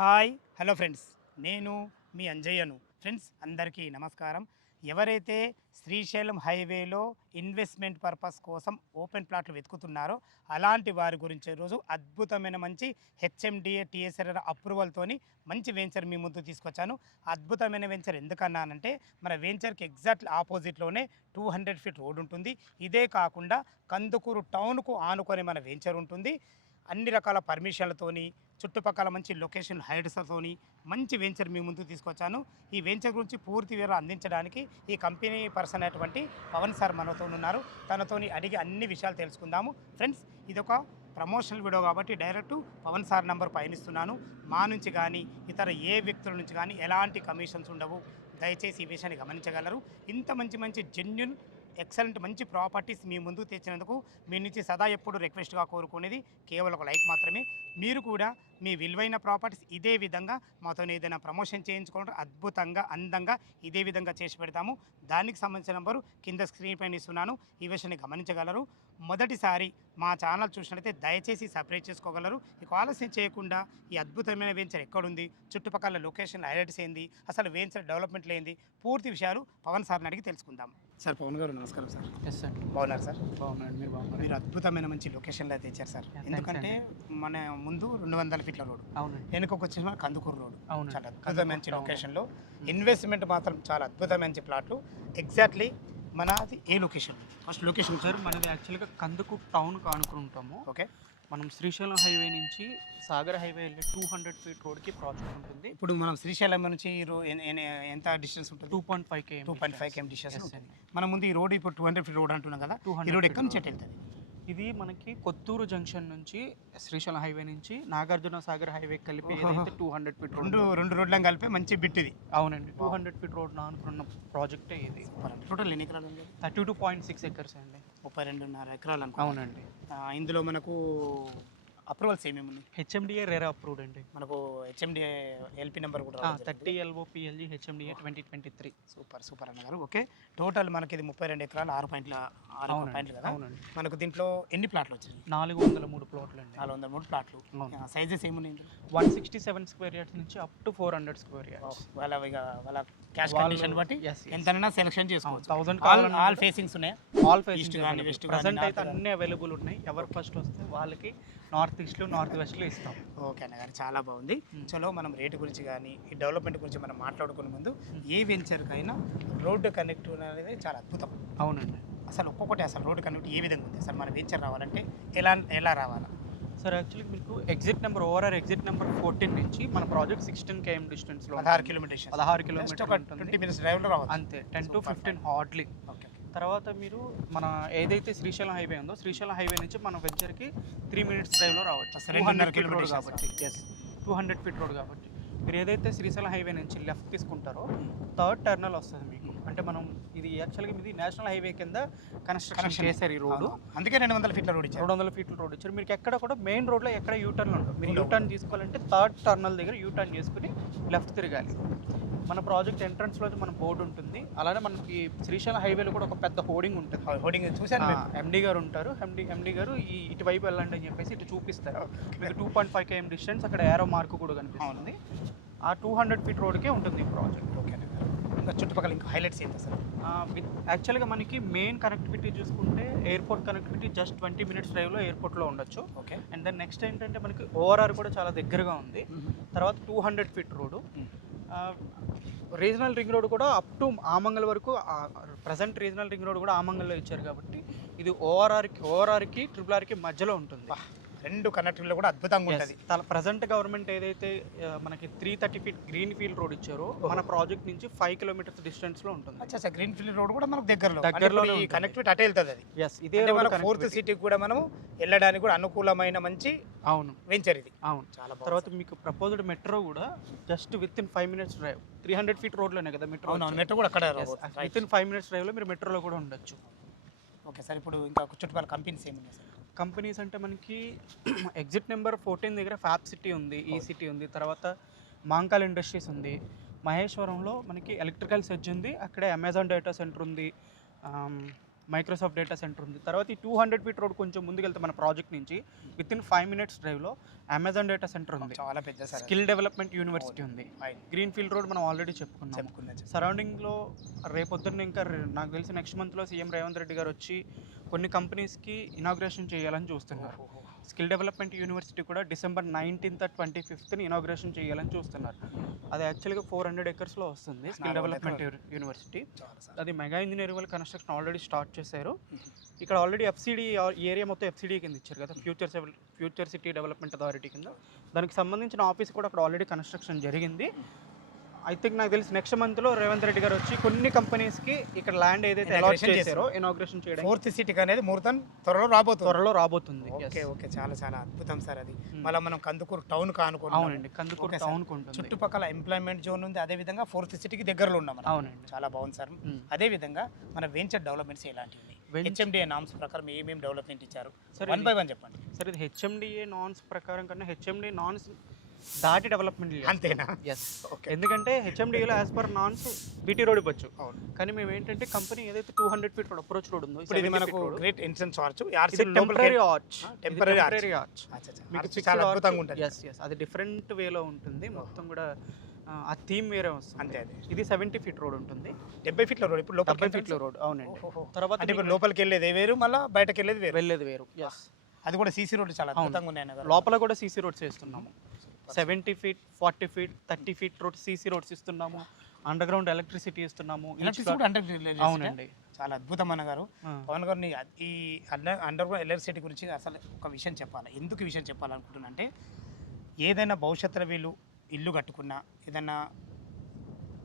Hi hello friends. నేను మీ అంజయ్యను. Friends అందరికీ నమస్కారం. ఎవరైతే శ్రీశైలం హైవేలో ఇన్వెస్ట్మెంట్ పర్పస్ కోసం ఓపెన్ ప్లాట్లు వెతుకుతున్నారో అలాంటి వారి గురించి రోజు అద్భుతమైన మంచి హెచ్ఎండిఏ టీఎస్ఆర్ఆర్ అప్రూవల్తోని మంచి వెంచర్ మీ ముందు తీసుకొచ్చాను. అద్భుతమైన వెంచర్ ఎందుకన్నానంటే మన వెంచర్కి ఎగ్జాక్ట్ ఆపోజిట్లోనే టూ హండ్రెడ్ ఫీట్ రోడ్ ఉంటుంది. ఇదే కాకుండా కందుకూరు టౌన్కు ఆనుకొని మన వెంచర్ ఉంటుంది. అన్ని రకాల పర్మిషన్లతోని చుట్టుపక్కల మంచి లొకేషన్ హైడ్స్తోని మంచి వెంచర్ మీ ముందుకు తీసుకొచ్చాను. ఈ వెంచర్ గురించి పూర్తి వివరాలు అందించడానికి ఈ కంపెనీ పర్సన్ అయినటువంటి పవన్ సార్ మనతో ఉన్నారు. తనతోని అడిగి అన్ని విషయాలు తెలుసుకుందాము. ఫ్రెండ్స్ ఇదొక ప్రమోషనల్ వీడియో కాబట్టి డైరెక్ట్ పవన్ సార్ నంబర్ పయనిస్తున్నాను. మా నుంచి కానీ ఇతర ఏ వ్యక్తుల నుంచి కానీ ఎలాంటి కమిషన్స్ ఉండవు. దయచేసి ఈ విషయాన్ని గమనించగలరు. ఇంత మంచి మంచి జెన్యున్ ఎక్సలెంట్ మంచి ప్రాపర్టీస్ మీ ముందుకు తెచ్చినందుకు మీ నుంచి సదా ఎప్పుడు రిక్వెస్ట్గా కోరుకునేది కేవలం ఒక లైక్ మాత్రమే. మీరు కూడా మీ విలువైన ప్రాపర్టీస్ ఇదే విధంగా మాతో ఏదైనా ప్రమోషన్ చేయించుకోవడం అద్భుతంగా అందంగా ఇదే విధంగా చేసి పెడతాము. దానికి సంబంధించిన నంబరు కింద స్క్రీన్ పైన ఇస్తున్నాను. ఈ విషయాన్ని గమనించగలరు. మొదటిసారి మా ఛానల్ చూసినట్లయితే దయచేసి సపరేట్ చేసుకోగలరు. ఇక ఆలస్యం చేయకుండా ఈ అద్భుతమైన వెంచర్ ఎక్కడుంది? చుట్టుపక్కల లొకేషన్ హైలైట్స్ ఏంది? అసలు వెంచర్ డెవలప్మెంట్లు ఏంది? పూర్తి విషయాలు పవన్ సార్ని అడిగి తెలుసుకుందాం. సార్ పవన్ గారు నమస్కారం సార్. ఎస్ సార్ బాగున్నారు సార్? బాగున్నాడు మీరు బాగున్నారు? మీరు అద్భుతమైన మంచి లొకేషన్లో అయితే ఇచ్చారు సార్. ఎందుకంటే మన ముందు రెండు వందల ఫీట్ల రోడ్ అవునండి. వెనుకకు వచ్చిన కందుకూరు రోడ్ అవునండి. చాలా అద్భుతమైన మంచి అవును. లొకేషన్లో. ఇన్వెస్ట్మెంట్ మాత్రం చాలా అద్భుతమైన మంచి ప్లాట్లు ఎగ్జాక్ట్లీ మనది ఏ లొకేషన్? ఫస్ట్ లొకేషన్ సార్ మనది యాక్చువల్గా కందుకు టౌన్ ఆనుకుని ఉంటాము. ఓకే మనం శ్రీశైలం హైవే నుంచి సాగర్ హైవే వెళ్ళే టూ హండ్రెడ్ ఫీట్ రోడ్కి ప్రాజెక్ట్ ఉంటుంది. ఇప్పుడు మనం శ్రీశైలం నుంచి ఎంత డిస్టెన్స్ ఉంటుంది? Two point five K two point five K M distance ఉంటుంది. మన ముందు ఈ రోడ్ ఇప్పుడు టూ హండ్రెడ్ ఫీట్ రోడ్ అంటున్నాం కదా టూ హండ్రెడ్ రోడ్ ఎక్కడి నుంచి ఎటు వెళ్తుంది ఇది మనకి కొత్తూరు జంక్షన్ నుంచి శ్రీశైలం హైవే నుంచి నాగార్జున సాగర్ హైవే కలిపి. ఏదైతే టూ హండ్రెడ్ ఫీట్ రోడ్ రెండు రెండు రోడ్లను కలిపి మంచి బిట్ ఇది. అవునండి. టూ హండ్రెడ్ ఫీట్ రోడ్ ఆనుకున్న ప్రాజెక్టే ఇది. టోటల్ ఎన్ని ఎకరాలు thirty two point six acres అండి. ముప్పై రెండున్నర ఎకరాలు అనుకో అవునండి. ఇందులో మనకు అప్రూవల్స్ ఏమేమి ఉన్నాయి? హెచ్ఎండిఏ రేరా అప్రూవ్డ్ అండి. మనకు హెచ్ఎండి ఎల్పి నెంబర్ కూడా రావడం జరిగింది. Thirty L O P L G H M D A twenty twenty three. Super super అన్న గారు. ఓకే. టోటల్ మనకి ఇది ముప్పై రెండు ఎకరాలు ఆరు పాయింట్ల ఆరు పాయింట్లు అవునండి కదా. అవునండి. మనకు దీంట్లో ఎన్ని ప్లాట్లు వచ్చాయి? నాలుగు వందల మూడు ప్లాట్లు అండి. నాలుగు వందల మూడు ప్లాట్లు. అవును. సైజెస్ ఏమున్నాయి ఇందులో? One sixty seven square yards నుంచి up to four hundred square yards. వాళ్ళ ఇక వాళ్ళ క్యాష్ కండిషన్ బట్టి. ఎంతైనా సెలెక్షన్ చేసుకోవచ్చు. థౌసండ్ ఆల్ ఆల్ ఫేసింగ్స్ ఉన్నాయా? ఆల్ East ఫేసింగ్ గానీ, west గానీ, ప్రజెంట్ అయితే. అన్ని అవైలబుల్ ఉన్నాయి. ఎవరు ఫస్ట్ వస్తే వాళ్ళకి నార్త్ ఈస్ట్లో నార్త్ వెస్ట్లో ఇస్తాం. ఓకే అన్న గారు చాలా బాగుంది. Hmm. చలో మనం రేటు గురించి కానీ ఈ డెవలప్మెంట్ గురించి మనం మాట్లాడుకునే ముందు ఏ వెంచర్కైనా రోడ్డు కనెక్ట్ అనేది చాలా అద్భుతం. అవునండి. అసలు ఒక్కొక్కటి అసలు రోడ్డు కనెక్ట్ ఏ విధంగా ఉంది? అసలు మన వెంచర్ రావాలంటే ఎలా ఎలా రావాలా? సార్ యాక్చువల్లీ మీకు exit number overall exit number fourteen నుంచి మన ప్రాజెక్ట్ సిక్స్టీన్ కేఎం డిస్టెన్స్లో పదహారు కిలోమీటర్స్ పదహారు కిలోమీటర్ అంతే టెన్ టు ఫిఫ్టీన్ హార్డ్లీ తర్వాత మీరు మన ఏదైతే శ్రీశైలం హైవే ఉందో శ్రీశైలం హైవే నుంచి మన వెంచర్కి త్రీ మినిట్స్ డ్రైవ్లో రావచ్చు. Two hundred feet road kilometers కాబట్టి. Yes two hundred feet road కాబట్టి. మీరు ఏదైతే శ్రీశైలం హైవే నుంచి లెఫ్ట్ తీసుకుంటారో థర్డ్ టర్నల్ వస్తుంది మీకు. అంటే మనం ఇది యాక్చువల్గా ఇది నేషనల్ హైవే కింద కన్స్ట్రక్షన్. చేశారు ఈ రోడ్డు. అందుకే రెండు వందల ఫీట్ల రోడ్ ఇచ్చారు. రెండు వందల ఫీట్ల రోడ్ ఇచ్చారు. మీకు ఎక్కడ కూడా మెయిన్ రోడ్లో ఎక్కడ యూటర్న్ ఉండదు మీరు. యూటర్న్ తీసుకోవాలంటే థర్డ్ టర్నల్ దగ్గర యూటర్న్ చేసుకుని లెఫ్ట్ తిరగాలి. మన ప్రాజెక్ట్ ఎంట్రన్స్లో మన బోర్డు ఉంటుంది. అలానే మనకి శ్రీశైలం హైవేలో కూడా ఒక పెద్ద హోర్డింగ్ ఉంటుంది. హోర్డింగ్ మేము. ఎండి గారు ఉంటారు. ఎండి ఎండి గారు ఈ ఇటువైపు వెళ్ళండి అని చెప్పేసి ఇటు చూపిస్తారు. మీకు two point five K M distance అక్కడ ఏరో మార్క్ కూడా కనిపిస్తుంది. ఆ టూ హండ్రెడ్ ఫీట్ రోడ్కే ఉంటుంది ఈ ప్రాజెక్ట్ ఓకే చుట్టుపక్కల ఇంకా హైలైట్స్ ఏంటి విత్ యాక్చువల్గా మనకి మెయిన్ కనెక్టివిటీ చూసుకుంటే airport connectivity just twenty minutes డ్రైవ్లో ఎయిర్పోర్ట్లో ఉండొచ్చు. ఓకే. అండ్ దెన్ నెక్స్ట్ ఏంటంటే మనకి ఓఆర్ఆర్ కూడా చాలా దగ్గరగా ఉంది. తర్వాత two hundred feet road regional ring road కూడా అప్ టు ఆమంగల్ వరకు ప్రజెంట్ రీజనల్ రింగ్ రోడ్ కూడా ఆమంగల్లో ఇచ్చారు కాబట్టి ఇది ఓఆర్ఆర్కి ఓఆర్ఆర్కి ట్రిపుల్ ఆర్కి మధ్యలో ఉంటుంది. రెండు కనెక్టివ్లో కూడా అద్భుతంగా ఉంటుంది. ప్రజెంట్ గవర్నమెంట్ ఏదైతే మనకి three thirty feet green field road ఇచ్చారో మన ప్రాజెక్ట్ నుంచి ఫైవ్ కిలోమీటర్స్ డిస్టెన్స్లో ఉంటుంది. అచ్చా గ్రీన్ ఫీల్డ్ రోడ్ కూడా మనకు దగ్గరలో. ఉంటుంది. కనెక్టివిటీ అటే వెళ్తుంది అది. ఎస్ ఇదే మన ఫోర్త్. సిటీకి కూడా మనం వెళ్ళడానికి కూడా అనుకూలమైన మంచి అవును. వెంచర్ ఇది. అవును. చాలా తర్వాత మీకు ప్రపోజ్డ్ మెట్రో కూడా just within five minutes drive three hundred feet రోడ్లోనే కదా మెట్రో అవును మెట్రో కూడా అక్కడ విత్ ఇన్ ఫైవ్ మినిట్స్ డ్రైవ్లో మీరు మెట్రోలో కూడా ఉండొచ్చు. ఓకే సార్ ఇప్పుడు ఇంకా చుట్టుపక్కల కంపెనీస్ ఏమున్నాయి సార్? కంపెనీస్ అంటే మనకి ఎగ్జిట్ నెంబర్ ఫోర్టీన్ దగ్గర ఫ్యాప్ సిటీ ఉంది ఈ సిటీ ఉంది తర్వాత మాంకాల్ ఇండస్ట్రీస్ ఉంది. మహేశ్వరంలో మనకి ఎలక్ట్రికల్ సెజ్ ఉంది అక్కడే అమెజాన్ డేటా సెంటర్ ఉంది మైక్రోసాఫ్ట్ డేటా సెంటర్ ఉంది. తర్వాత ఈ టూ హండ్రెడ్ ఫీట్ రోడ్ కొంచెం ముందుకెళ్తే మన ప్రాజెక్ట్ నుంచి విత్ ఇన్ ఫైవ్ మినిట్స్ డ్రైవ్లో అమెజాన్ డేటా సెంటర్ ఉంది. చాలా పెద్ద స్కిల్ డెవలప్మెంట్ యూనివర్సిటీ ఉంది. గ్రీన్ ఫీల్డ్ రోడ్ మనం ఆల్రెడీ చెప్పుకున్నాం చెప్పుకున్నా. చెప్పు. సరౌండింగ్లో రేపొద్దున్న ఇంకా నాకు తెలిసి నెక్స్ట్ మంత్లో సీఎం రేవంత్ రెడ్డి గారు వచ్చి కొన్ని కంపెనీస్కి ఇనాగ్రేషన్ చేయాలని చూస్తున్నారు. స్కిల్ డెవలప్మెంట్ యూనివర్సిటీ కూడా డిసెంబర్ నైన్టీన్త్ ట్వంటీ ఫిఫ్త్ని ఇనాగ్రేషన్ చేయాలని చూస్తున్నారు. అది యాక్చువల్గా ఫోర్ హండ్రెడ్ ఎకర్స్లో వస్తుంది స్కిల్ డెవలప్మెంట్. యూనివర్సిటీ. అది మెగా ఇంజనీరింగ్ వాళ్ళ కన్స్ట్రక్షన్ ఆల్రెడీ స్టార్ట్ చేశారు. ఇక్కడ ఆల్రెడీ ఎఫ్సిడి ఏరియా మొత్తం ఎఫ్సిడి కింద ఇచ్చారు కదా future future city development authority కింద. దానికి సంబంధించిన ఆఫీస్ కూడా అక్కడ ఆల్రెడీ కన్స్ట్రక్షన్ జరిగింది. ఐ థింక్ నాకు తెలిసి నెక్స్ట్ మంత్లో రేవంత్ రెడ్డి గారు వచ్చి కొన్ని కంపెనీస్కి ఇక్కడ ల్యాండ్ ఏదైతే అలాట్ చేశారో. ఇనాగ్రేషన్ చేయడానికి ఫోర్త్ సిటీకి అనేది ముహూర్తం త్వరలో రాబోతుంది. త్వరలో రాబోతుంది. Okay okay. చాలా చాలా అద్భుతం సార్ అది. Hmm. మళ్ళీ మనం కందుకూరు టౌన్ అవునండి కందుకూరు. టౌన్ చుట్టుపక్కల ఎంప్లాయ్మెంట్ జోన్ ఉంది. అదే విధంగా ఫోర్త్ సిటీకి దగ్గరలో ఉన్నాం. అవునండి. చాలా బాగుంది సార్. ఉమ్. అదే విధంగా మన వెంచర్ డెవలప్మెంట్స్ ఎలాంటివి? H M D A norms ప్రకారం ఏమేమి డెవలప్మెంట్ ఇచ్చారు? సరే వన్ బై వన్ చెప్పండి. సరే ఇది హెచ్ఎండిఏ నాన్స్ ప్రకారం కన్నా హెచ్ఎండి నాన్స్ దాటి డెవలప్మెంట్ అంతేనా? ఎస్ ఓకే ఎందుకంటే హెచ్ఎండిఏలో as per norms B T road ఇవ్వచ్చు. అవును. కానీ మేము ఏంటంటే కంపెనీ ఏదైతే two hundred feet road approach road ఉందో ఇప్పుడు మనకు great entrance arch temporary arch temporary arch మీకు చాలా అద్భుతంగా ఉంటుంది. ఎస్ ఎస్ అది డిఫరెంట్ వేలో ఉంటుంది. మొత్తం కూడా ఆ, థీమ్ వేరే వస్తుంది. అంతే అదే. ఇది సెవెంటీ ఫీట్ రోడ్ ఉంటుంది. డెబ్బై ఫీట్ల రోడ్ ఇప్పుడు డెబ్బై ఫీట్ల రోడ్ అవునండి. తర్వాత ఇప్పుడు లోపలికి వెళ్ళేది వేరు మళ్ళీ బయటకు వెళ్ళేది వేరు? వెళ్ళేది వేరు. అది కూడా సీసీ రోడ్ చాలా. అద్భుతంగా ఉన్నాయి. లోపల కూడా సీసీ రోడ్స్ వేస్తున్నాము seventy feet forty feet thirty feet road C C roads ఇస్తున్నాము. అండర్ గ్రౌండ్ ఎలక్ట్రిసిటీ ఇస్తున్నాము అవునండి. చాలా అద్భుతం అన్నగారు. పవన్ గారిని అ- ఈ అండర్ అండర్ గ్రౌండ్ ఎలక్ట్రిసిటీ గురించి అసలు ఒక విషయం చెప్పాలి. ఎందుకు విషయం చెప్పాలనుకుంటున్నా అంటే ఏదైనా భవిష్యత్తులో వీళ్ళు ఇల్లు కట్టుకున్నా ఏదైనా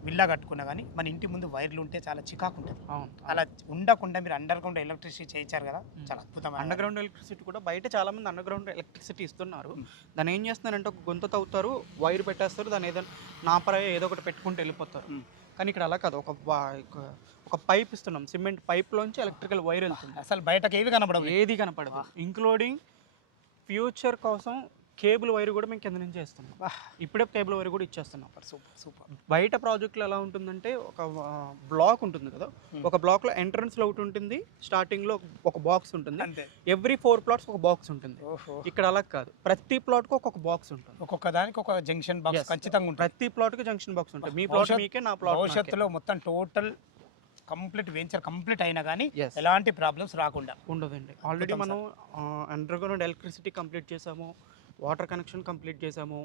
విల్లా కట్టుకున్నా కానీ మన ఇంటి ముందు వైర్లు ఉంటే చాలా చికాకు ఉంటుంది అవును. అలా ఉండకుండా మీరు అండర్ గ్రౌండ్ ఎలక్ట్రిసిటీ చేయించారు కదా చాలా అద్భుతం అండర్ గ్రౌండ్ ఎలక్ట్రిసిటీ కూడా బయట చాలా మంది అండర్ గ్రౌండ్ ఎలక్ట్రిసిటీ ఇస్తున్నారు. దాన్ని ఏం చేస్తున్నారంటే ఒక గొంతు తవ్వుతారు వైర్ పెట్టేస్తారు దాన్ని ఏదైనా నాపరాయ ఏదో ఒకటి పెట్టుకుంటూ వెళ్ళిపోతారు. కానీ ఇక్కడ అలా కాదు. ఒక ఒక- పైప్ ఇస్తున్నాం సిమెంట్ పైప్లోంచి ఎలక్ట్రికల్ వైర్ వెళ్తుంది. అసలు బయటకు ఏవి కనపడవు ఏది కనపడదు. ఇంక్లూడింగ్ ఫ్యూచర్ కోసం కేబుల్ వైర్ కూడా మేము కింద నుంచి వేస్తున్నాం. ఇప్పుడే కేబుల్ వైర్ కూడా ఇచ్చేస్తున్నాం. Super super. బయట ప్రాజెక్టులు ఎలా ఉంటుందంటే ఒక బ్లాక్ ఉంటుంది కదా. ఒక బ్లాక్లో ఎంట్రన్స్లో ఒకటి ఉంటుంది స్టార్టింగ్లో ఒక బాక్స్ ఉంటుంది. ఎవ్రీ ఫోర్ ప్లాట్స్ ఒక బాక్స్ ఉంటుంది. ఇక్కడ అలా కాదు. ప్రతి ప్లాట్కి ఒక్కొక్క బాక్స్ ఉంటుంది. ఒక్కొక్క దానికి ఒక జంక్షన్ బాక్స్. ఖచ్చితంగా ఉంటుంది. ప్రతి ప్లాట్కి జంక్షన్ బాక్స్ ఉంటుంది. మీ ప్లాట్ మీకే నా ప్లాట్ భవిష్యత్తులో మొత్తం టోటల్ కంప్లీట్ వెంచర్ కంప్లీట్ అయినా కానీ ఎలాంటి ప్రాబ్లమ్స్ రాకుండా. ఉండదండి. ఆల్రెడీ మనం అండర్ గ్రౌండ్ ఎలక్ట్రిసిటీ కంప్లీట్ చేసాము. వాటర్ కనెక్షన్ కంప్లీట్ చేసాము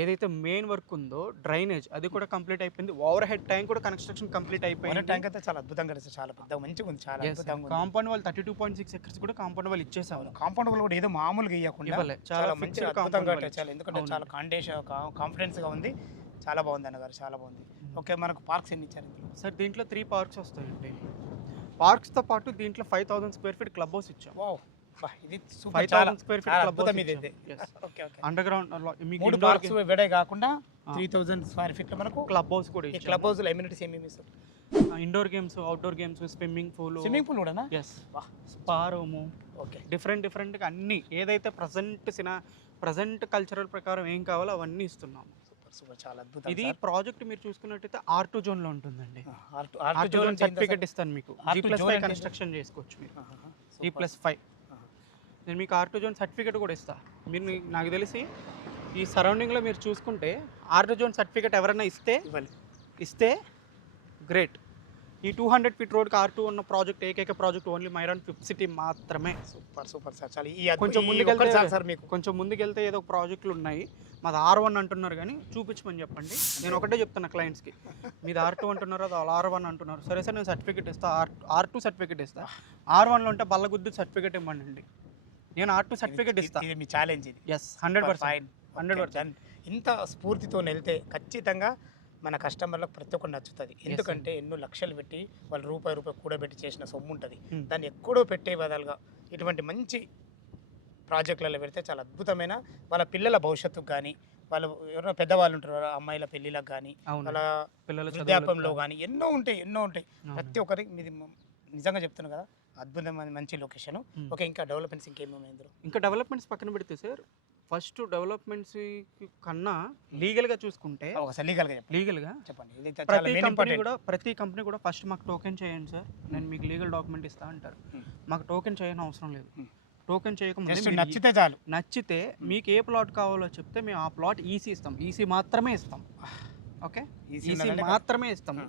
ఏదైతే మెయిన్ వర్క్ ఉందో డ్రైనేజ్ అది కూడా కంప్లీట్ అయిపోయింది. ఓవర్ హెడ్ ట్యాంక్ కూడా కన్స్ట్రక్షన్ కంప్లీట్ అయిపోయింది. ట్యాంక్ అయితే చాలా అద్భుతంగా ఉంది చాలా పెద్ద మంచిగా ఉంది. చాలా అద్భుతంగా కాంపౌండ్ వాళ్ళు thirty two point six acres కూడా కాంపౌండ్ వాళ్ళు ఇచ్చేసాము కాంపౌండ్ కూడా ఏదో మామూలుగా ఇవ్వకుండా చాలా చాలా మంచి అద్భుతంగా కట్టారు ఎందుకంటే. చాలా కాండేషన్ కాన్ఫిడెన్స్గా ఉంది. చాలా బాగుంది అన్నగారు చాలా బాగుంది. ఓకే మనకు పార్క్స్ ఎన్ని ఇచ్చారు సార్ దీంట్లో త్రీ పార్క్స్ వస్తాయండి. పార్క్స్తో పాటు దీంట్లో five thousand square feet club house ఇచ్చాం ఇది సూపర్ ఫైవ్ చాలా థౌసండ్ స్క్వేర్ ఫీట్ అద్భుతం ఇది. అయితే ఓకే ఓకే. అండర్ గ్రౌండ్ మీకు మూడు ఇండోర్ పార్క్స్ విడే కాకుండా. త్రీ థౌసండ్ స్క్వేర్ ఫీట్లో మనకు క్లబ్ హౌస్ కూడా ఈ క్లబ్ హౌస్లో ఎమ్యూనిటీస్ ఏమేమి ఇస్తారు? Indoor games outdoor games swimming pool swimming pool కూడానా? ఎస్ వా. Spa room okay. డిఫరెంట్ డిఫరెంట్గా అన్ని ఏదైతే ప్రజెంట్ సినా ప్రజెంట్ కల్చరల్ ప్రకారం ఏం కావాలో అవన్నీ ఇస్తున్నాం. సూపర్ సూపర్ చాలా అద్భుతం ఇది ప్రాజెక్ట్ మీరు చూసుకున్నట్టయితే ఆర్ టూ జోన్లో ఉంటుందండి. ఆర్ట్ ఆర్ ఆర్ట్ టూ జోన్ జోన్ సర్టిఫికేట్ ఇస్తాను మీకు. R2 G plus zone five అంటే? కన్స్ట్రక్షన్ చేసుకోవచ్చు మీరు. జీ ప్లస్ ఫైవ్ నేను మీకు ఆర్ టూ జోన్ సర్టిఫికేట్ కూడా ఇస్తా. మీరు నాకు తెలిసి ఈ సరౌండింగ్లో మీరు చూసుకుంటే ఆర్ టూ జోన్ సర్టిఫికేట్ ఎవరైనా ఇస్తే ఇస్తే గ్రేట్. ఈ టూ హండ్రెడ్ ఫీట్ రోడ్కి ఆర్ టూ ఉన్న ప్రాజెక్ట్ ఏకైక ప్రాజెక్ట్ ఓన్లీ మైరాన్ ఫిఫ్త్ సిటీ మాత్రమే. Super super sir. చాలా. కొంచెం ముందుకెళ్తే- సార్ మీకు. కొంచెం ముందుకెళ్తే ఏదో ప్రాజెక్టులు ఉన్నాయి. మాది ఆర్ వన్ అంటున్నారు కానీ చూపించమని చెప్పండి. నేను ఒకటే చెప్తున్నా క్లయింట్స్కి. మీది ఆర్ టూ అంటున్నారు? అది ఆర్ వన్ అంటున్నారు. సరే సార్ నేను సర్టిఫికేట్ ఇస్తా. ఆర్ ఆర్ టూ సర్టిఫికేట్ ఇస్తా. ఆర్ వన్లో ఉంటే బల్లగుద్దు సర్టిఫికేట్ ఇవ్వండి నేను ఆర్ టూ సర్టిఫికేట్ ఇది- ఇస్తా. ఇది మీ ఛాలెంజ్ ఇది. Yes hundred percent hundred done. ఇంత స్ఫూర్తితో వెళ్తే ఖచ్చితంగా మన కస్టమర్లకు ప్రతి ఒక్కరు నచ్చుతుంది. ఎందుకంటే ఎన్నో లక్షలు పెట్టి వాళ్ళు రూపాయి రూపాయి కూడబెట్టి చేసిన సొమ్ము ఉంటుంది Hmm. దాన్ని ఎక్కడో పెట్టే బదులుగా ఇటువంటి మంచి ప్రాజెక్టులలో పెడితే చాలా అద్భుతమైన వాళ్ళ పిల్లల భవిష్యత్తుకు కానీ వాళ్ళు ఎవరైనా పెద్దవాళ్ళు ఉంటారు వాళ్ళ అమ్మాయిల పెళ్ళిళ్ళకి కానీ వాళ్ళ పిల్లల వృద్ధాపంలో కానీ ఎన్నో ఉంటాయి ఎన్నో ఉంటాయి. ప్రతి ఒక్కరికి మీది నిజంగా చెప్తున్నాను కదా అద్భుతమైన మంచి లొకేషన్. ఓకే ఇంకా డెవలప్మెంట్స్ ఇంకేమేమి ఇందులో? ఇంకా డెవలప్మెంట్స్ పక్కన పెడితే సార్ ఫస్ట్ డెవలప్మెంట్స్ కన్నా లీగల్గా చూసుకుంటే ఒకసారి లీగల్గా చెప్పండి. ప్రతి కంపెనీ కూడా ప్రతి కంపెనీ కూడా ఫస్ట్ మాకు టోకెన్ చేయండి సార్. నేను మీకు లీగల్ డాక్యుమెంట్ ఇస్తా అంటారు. మాకు టోకెన్ చేయని అవసరం లేదు. టోకెన్ చేయకముందే మీరు నచ్చితే చాలు. నచ్చితే మీకు ఏ ప్లాట్ కావాలో చెప్తే మేము ఆ ప్లాట్ ఈసీ ఇస్తాం. ఈసీ మాత్రమే ఇస్తాం. ఓకే? ఈసీ ఉండాలంటే మాత్రమే ఇస్తాము.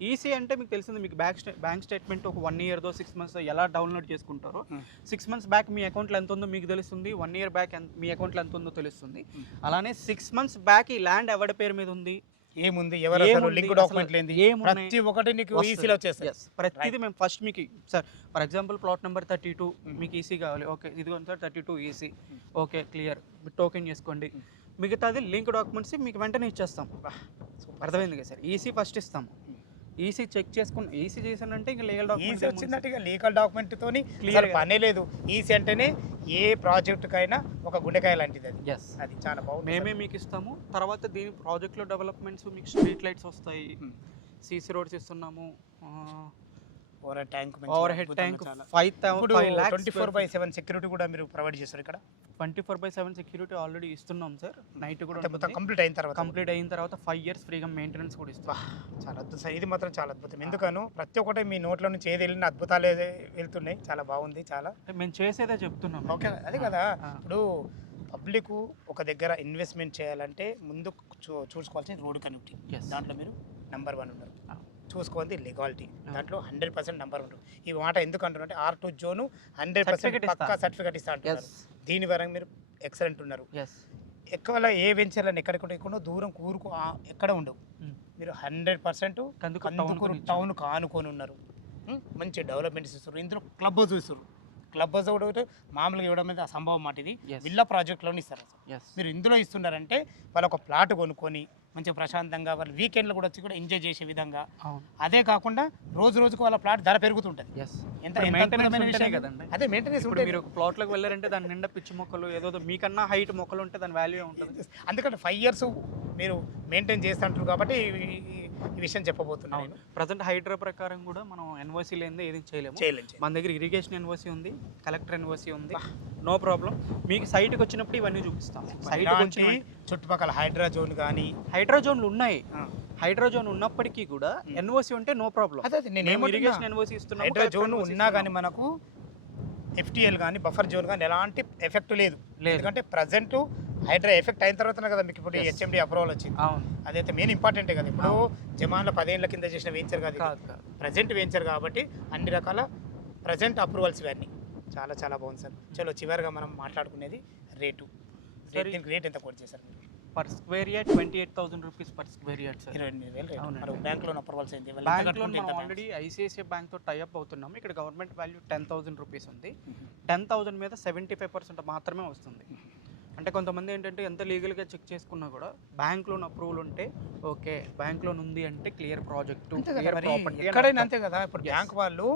ఈసీ అంటే మీకు తెలిసింది మీకు బ్యాంక్ స్టే బ్యాంక్ స్టేట్మెంట్ ఒక వన్ ఇయర్దో సిక్స్ మంత్స్ ఎలా డౌన్లోడ్ చేసుకుంటారో Hmm. సిక్స్ మంత్స్ బ్యాక్ మీ అకౌంట్లో ఎంత ఉందో మీకు తెలుస్తుంది వన్ ఇయర్ బ్యాక్ మీ అకౌంట్లో ఎంత ఉందో తెలుస్తుంది Hmm. అలానే సిక్స్ మంత్స్ బ్యాక్ ఈ ల్యాండ్ ఎవరి పేరు మీద ఉంది ఏముంది ఎవరు లింక్ డాక్యుమెంట్ లేని ఏమున్నాయి? ప్రతి ఒక్కటి నీకు. ఈసీలో వచ్చేస్తాయి. ప్రతిదీ మేము ఫస్ట్ మీకు sir for example plot number thirty two Hmm. మీకు ఈసీ కావాలి ఓకే ఇదిగో sir thirty two EC. Okay clear token చేసుకోండి. మిగతాది లింక్ డాక్యుమెంట్స్ మీకు వెంటనే ఇచ్చేస్తాం అర్థమైంది కదా సార్ ఈసీ ఫస్ట్ ఇస్తాము ఈసీ చెక్ చేసుకుని ఈసీ చేశానంటే ఇంకా లీగల్ ఈసీ డాక్యుమెంట్ వచ్చిందట్టుగా లీగల్ డాక్యుమెంట్ తోని గా. పనే లేదు. ఈసీ అంటేనే ఏ ప్రాజెక్ట్ కైనా ఒక గుండెకాయ లాంటిది అది. ఎస్ అది చాలా బాగుంది మేమే మీకు ఇస్తాము. తర్వాత దీని ప్రాజెక్ట్లో డెవలప్మెంట్స్ మీకు స్ట్రీట్ లైట్స్ వస్తాయి. Hmm. సీసీ రోడ్స్ ఇస్తున్నాము. Over tank overhead tank five twenty four by seven security కూడా మీరు ప్రొవైడ్ చేస్తారు ఇక్కడ? Twenty four by seven security already ఇస్తున్నాం సార్. నైట్ కూడా మొత్తం. కంప్లీట్ అయిన తర్వాత కంప్లీట్ అయిన తర్వాత ఫైవ్ ఇయర్స్ ఫ్రీగా మెయింటెనెన్స్ కూడా ఇస్తాం చాలా అద్భుతం సార్. ఇది మాత్రం చాలా అద్భుతం. ఎందుకను ప్రతి ఒక్కటి మీ నోట్లో నుంచి ఏది వెళ్ళిన అద్భుతాలే వెళ్తున్నాయి. చాలా బాగుంది చాలా. మేము చేసేదే చెప్తున్నాం. ఓకే అదే కదా. ఇప్పుడు పబ్లిక్ ఒక దగ్గర ఇన్వెస్ట్మెంట్ చేయాలంటే ముందు చూ- చూసుకోవాల్సింది రోడ్ కనెక్టింగ్. దాంట్లో మీరు నంబర్ వన్ ఉన్నారు. చూసుకోవాలి లీగాలిటీ. దాంట్లో హండ్రెడ్ పర్సెంట్ నెంబర్ ఉంటుంది ఈ మాట ఎందుకు అంటున్నారంటే R two zone hundred percent. పక్కా సర్టిఫికేట్ ఇస్తా అంటున్నారు. దీని వరకు మీరు ఎక్సలెంట్ ఉన్నారు. ఎస్ ఎక్కువ ఏ వెంచర్లను ఎక్కడికి ఎక్కువ దూరం కూరుకు ఎక్కడ ఉండవు. Hmm. మీరు హండ్రెడ్ పర్సెంట్ కందుకు కందుకూరు టౌన్ కానుకొని ఉన్నారు. ఉం? మంచి డెవలప్మెంట్స్ ఇస్తారు ఇందులో క్లబ్ హౌస్ ఇస్తారు క్లబ్ హౌస్ కూడా ఒకటి మామూలుగా ఇవ్వడం మీద అసంభవం మాట ఇది. విల్లా ప్రాజెక్ట్లోనే ఇస్తారు మీరు ఇందులో ఇస్తున్నారంటే వాళ్ళు ఒక ప్లాట్ కొనుక్కొని మంచిగా ప్రశాంతంగా వాళ్ళు వీకెండ్లో కూడా వచ్చి కూడా ఎంజాయ్ చేసే విధంగా. అదే కాకుండా రోజు రోజుకు వాళ్ళ ప్లాట్ ధర పెరుగుతుంటుంది. ఎంత. అదే మెయింటెనెన్స్ మీరు ప్లాట్లోకి వెళ్ళారంటే దాని నిండా పిచ్చి మొక్కలు ఏదో మీకన్నా హైట్ మొక్కలు ఉంటే దాని వాల్యూ ఉంటుంది. అందుకని ఫైవ్ ఇయర్స్ మీరు మెయింటైన్ చేస్తుంటారు కాబట్టి ఈ- విషయం చెప్పబోతున్నాను ప్రజెంట్ హైడ్రా ప్రకారం కూడా మనం ఎన్ఓసి లేనిదే ఏది చేయలేము. చేయలేం చేయలేం. మన దగ్గర ఇరిగేషన్ ఎన్ఓసి ఉంది కలెక్టర్ ఎన్ఓసి ఉంది. No problem. మీకు సైట్కి వచ్చినప్పుడు ఇవన్నీ చూపిస్తాం. సైట్కి ఇలాంటి వచ్చిన చుట్టుపక్కల హైడ్రా జోన్ కానీ హైడ్రా జోన్లు ఉన్నాయి. హైడ్రా జోన్ ఉన్నప్పటికీ కూడా ఎన్ఓసి ఉంటే నో ప్రాబ్లం. ఇరిగేషన్ ఎన్ఓసి ఇస్తున్నాము హైడ్రా collector జోన్ NOC ఉన్నా కానీ. మనకు ఎఫ్టిఎల్ కానీ బఫర్ జోన్ కానీ ఎలాంటి ఎఫెక్ట్ లేదు. లేదు. ఎందుకంటే ప్రజెంట్ హైడ్రా ఎఫెక్ట్ అయిన తర్వాతనే కదా మీకు ఇప్పుడు. హెచ్ఎండి అప్రూవల్ వచ్చింది. అవును. అదైతే మెయిన్ ఇంపార్టెంటే కదా. ఇప్పుడు జమాన్లో పదేళ్ళ కింద చేసిన వెంచర్ కాదు ప్రజెంట్ వెంచర్ కాబట్టి అన్ని రకాల ప్రజెంట్ అప్రూవల్స్ ఇవన్నీ చాలా చాలా బాగుంది సార్. చలో చివరిగా మనం మాట్లాడుకునేది రేటు. దీనికి రేట్ ఎంత కోట్ చేశారు మీరు? Per square yard twenty eight thousand rupees per square yard sir bank loan approvals ఎంత బ్యాంక్ లోన్ ఆల్రెడీ ఐసిఐసిఐ బ్యాంక్తో టైఅప్ అవుతున్నాం. ఇక్కడ government value ten thousand rupees ఉంది. టెన్ థౌసండ్ మీద సెవెంటీ ఫైవ్ పర్సెంట్ మాత్రమే వస్తుంది. అంటే కొంతమంది ఏంటంటే ఎంత లీగల్గా చెక్ చేసుకున్నా కూడా బ్యాంక్ లోన్ అప్రూవల్ ఉంటే ఓకే బ్యాంక్ లోన్ ఉంది అంటే క్లియర్ ప్రాజెక్ట్ ఎక్కడైనా అంతే కదా ఇప్పుడు. బ్యాంక్ వాళ్ళు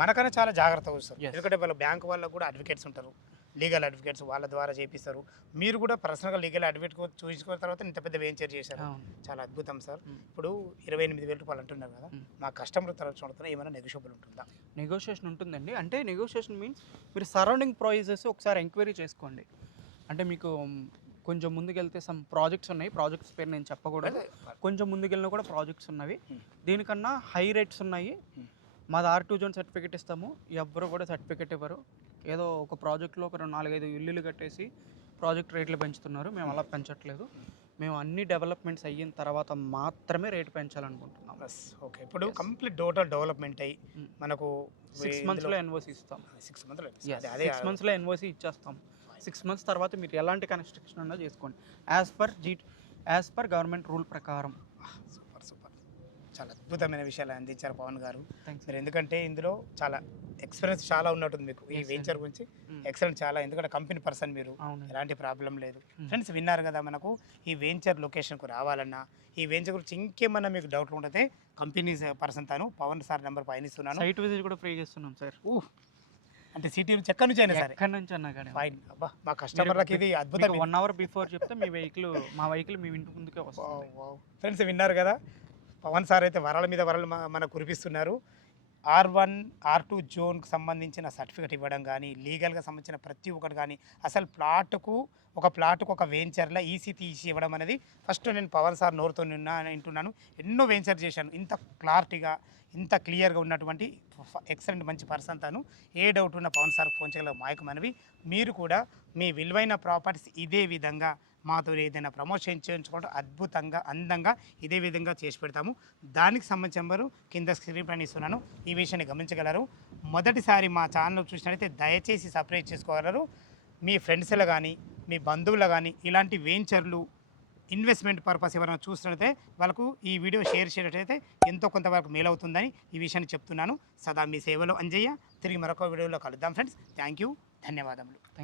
మనకన్నా చాలా జాగ్రత్త వస్తారు. ఎందుకంటే వాళ్ళ బ్యాంక్ వాళ్ళకు కూడా అడ్వకేట్స్ ఉంటారు. లీగల్ అడ్వకేట్స్ వాళ్ళ ద్వారా చేపిస్తారు. మీరు కూడా పర్సనల్గా లీగల్ అడ్వకేట్ చూసుకున్న తర్వాత ఇంత పెద్ద వెంచర్ చేశారు. చాలా అద్భుతం సార్. Mm. ఇప్పుడు ఇరవై ఎనిమిది వేల రూపాయలు అంటున్నారు కదా Mm. మా కస్టమర్ చూడుతున్నా ఏమైనా నెగోషియబుల్ ఉంటుందా? నెగోషియేషన్ ఉంటుందండి. అంటే నెగోషియేషన్ మీన్స్ మీరు సరౌండింగ్ ప్రైజెస్ ఒకసారి ఎంక్వైరీ చేసుకోండి. అంటే మీకు కొంచెం ముందుకెళ్తే సమ్ ప్రాజెక్ట్స్ ఉన్నాయి. ప్రాజెక్ట్స్ పేరు నేను చెప్పకూడదు. కొంచెం ముందుకెళ్ళినా కూడా ప్రాజెక్ట్స్ ఉన్నవి. Hmm. దీనికన్నా హై రేట్స్ ఉన్నాయి. Hmm. మాది ఆర్ టూ జోన్ సర్టిఫికేట్ ఇస్తాము. ఎవ్వరు కూడా సర్టిఫికేట్ ఇవ్వరు. ఏదో ఒక ప్రాజెక్ట్లో ఒక రెండు నాలుగైదు ఇల్లులు కట్టేసి ప్రాజెక్ట్ రేట్లు పెంచుతున్నారు. మేము అలా పెంచట్లేదు. మేము అన్ని డెవలప్మెంట్స్ అయిన తర్వాత మాత్రమే రేట్ పెంచాలనుకుంటున్నాం బస్ ఓకే ఇప్పుడు. కంప్లీట్ టోటల్ డెవలప్మెంట్ అయ్యి. మనకు సిక్స్ మంత్స్లో ఎన్ఓసి ఇస్తాం. సిక్స్ అదే అదే సిక్స్ మంత్స్లో ఎన్ఓసి ఇచ్చేస్తాం. సిక్స్ మంత్స్ తర్వాత మీరు ఎలాంటి కన్స్ట్రక్షన్ అన్నా చేసుకోండి. As per G as per government rule ప్రకారం. సూపర్ సూపర్ చాలా అద్భుతమైన విషయాలు అందించారు పవన్ గారు. మీరు ఎందుకంటే ఇందులో చాలా ఎక్స్పీరియన్స్ చాలా ఉన్నట్టుంది మీకు ఈ. వెంచర్ గురించి. ఎక్సలెంట్ చాలా ఎందుకంటే కంపెనీ పర్సన్ మీరు. ఎలాంటి ప్రాబ్లం లేదు. ఫ్రెండ్స్ విన్నారు కదా మనకు ఈ వెంచర్ లొకేషన్కు రావాలన్నా ఈ వెంచర్ గురించి ఇంకేమన్నా మీకు డౌట్ ఉంటే కంపెనీ పర్సన్ తాను పవన్ సార్ నెంబర్ పైన ఇస్తున్నాను. సైట్ విజిట్ కూడా ఫ్రీగా ఇస్తున్నాం సార్ అంటే సిటీ నుంచి ఎక్కడి నుంచి అయినా సరే. ఎక్కడి నుంచి అన్నా కానీ. ఫైన్ అబ్బా మా కస్టమర్లకి ఇది అద్భుతం వన్ అవర్ బిఫోర్ చెప్తే మీ వెహికల్ మా వెహికల్ మీ ఇంటి ముందుకే వస్తుంది. ఫ్రెండ్స్ విన్నారు కదా? పవన్ సార్ అయితే వరల మీద వరలు మ- మనకు కురిపిస్తున్నారు. ఆర్ వన్ ఆర్ టూ జోన్కి సంబంధించిన సర్టిఫికేట్ ఇవ్వడం కానీ లీగల్గా సంబంధించిన ప్రతి ఒక్కటి కానీ అసలు ప్లాట్కు ఒక ప్లాట్కు ఒక వెంచర్లో ఈసీ తీసి ఇవ్వడం అనేది ఫస్ట్ నేను పవన్ సార్ నోరుతో నిన్న వింటున్నాను ఎన్నో వెంచర్ చేశాను. ఇంత క్లారిటీగా ఇంత క్లియర్గా ఉన్నటువంటి ఎక్సలెంట్ మంచి పర్సన్ తను ఏ డౌట్ ఉన్న పవన్ సార్ ఫోన్ చేయగల మాయకు మనవి. మీరు కూడా మీ విలువైన ప్రాపర్టీస్ ఇదే విధంగా మాతో ఏదైనా ప్రమోషన్ చేయించుకుంటే అద్భుతంగా అందంగా ఇదే విధంగా చేసి పెడతాము. దానికి సంబంధించిన వారు కింద స్క్రీన్ పైన ఇస్తున్నాను. ఈ విషయాన్ని గమనించగలరు. మొదటిసారి మా ఛానల్ చూసినట్లయితే దయచేసి సపరేట్ చేసుకోగలరు. మీ ఫ్రెండ్స్లో కానీ మీ బంధువులు కానీ ఇలాంటి వెంచర్లు ఇన్వెస్ట్మెంట్ పర్పస్ ఎవరైనా చూసినట్లయితే వాళ్ళకు ఈ వీడియో షేర్ చేయనట్లయితే ఎంతో కొంతవరకు మేలవుతుందని ఈ విషయాన్ని చెప్తున్నాను. సదా మీ సేవలో అంజయ్య. తిరిగి మరొక వీడియోలో కలుద్దాం ఫ్రెండ్స్. Thank you. ధన్యవాదములు.